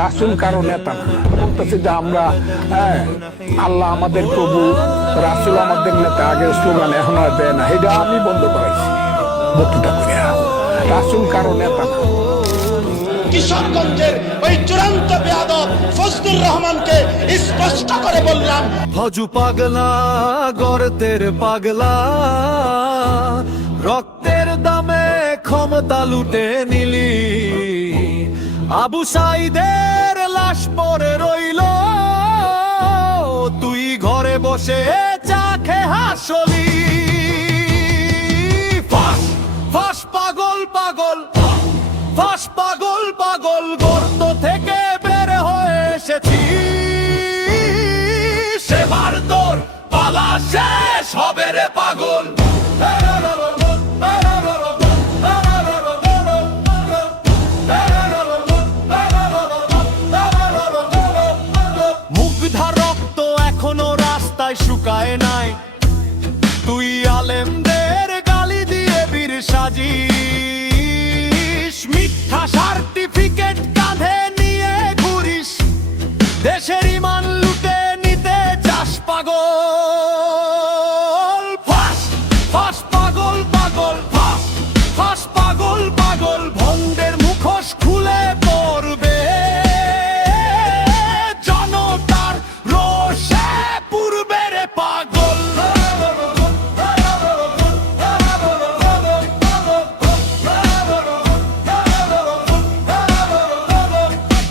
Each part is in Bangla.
রাসূল কারো নেতা না, বলতেছে যে আমরা আল্লাহ আমাদের প্রভু, রাসূল আমাদের নেতা। আগে স্লোগান এখন আর দেয় না, এটা আমি বন্ধ করাইছি বক্তৃতা করিয়া। রাসূল কারো নেতা না। কিশোরগঞ্জের ওই চূড়ান্ত বেয়াদব ফজলুর রহমানকে স্পষ্ট করে বললাম, হজু পাগলা গর্তের পাগলা, রক্তের দামে ক্ষমতা লুটে নিলি। আবু সাইদের লাশ পরে রইল, তুই ঘরে বসে চা খেয়ে হাসলি। ফাঁস ফাঁস পাগল পাগল, ফাঁস পাগল পাগল, গর্ত থেকে বের হয়ে এসেছি। সেবার তোর পালা শেষ হবে রে পাগল। মুগ্ধা রক্ত এখনো রাস্তায় শুকায় নাই, তুই আলেমদের গালি দিয়ে বীর সাজিস। মিথ্যা সার্টিফিকেট কাঁধে নিয়ে ঘুরিস, দেশের ইমান লুটে নিতে চাস পাগল। ফাঁস ফাঁস পাগল পাগল, ফাঁস ফাঁস পাগল পাগল, ভণ্ডের মুখোশ খুলে পড়বে জনতার রোষে পূর্বে রে পাগল।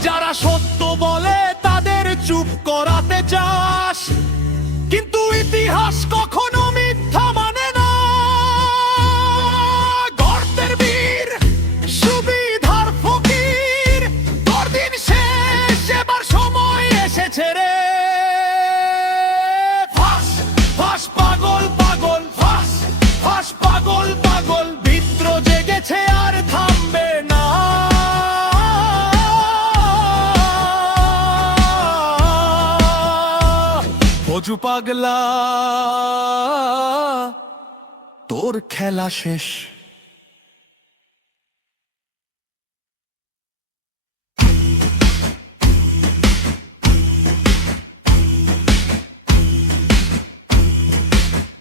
যারা সত্য বলে তাদের চুপ করাতে চাস, কিন্তু ইতিহাস কখনো মিথ্যা মানে না। গর্তের বীর সুবিধার ফকির, তোর দিন শেষ, এবার সময় এসেছে রে। ফাঁস ফাঁস পাগল পাগল, ফাঁস ফাঁস পাগল পাগল, বিদ্রোহ জেগেছে আর থামবে না। অজু পাগলা, তোর খেলা শেষ।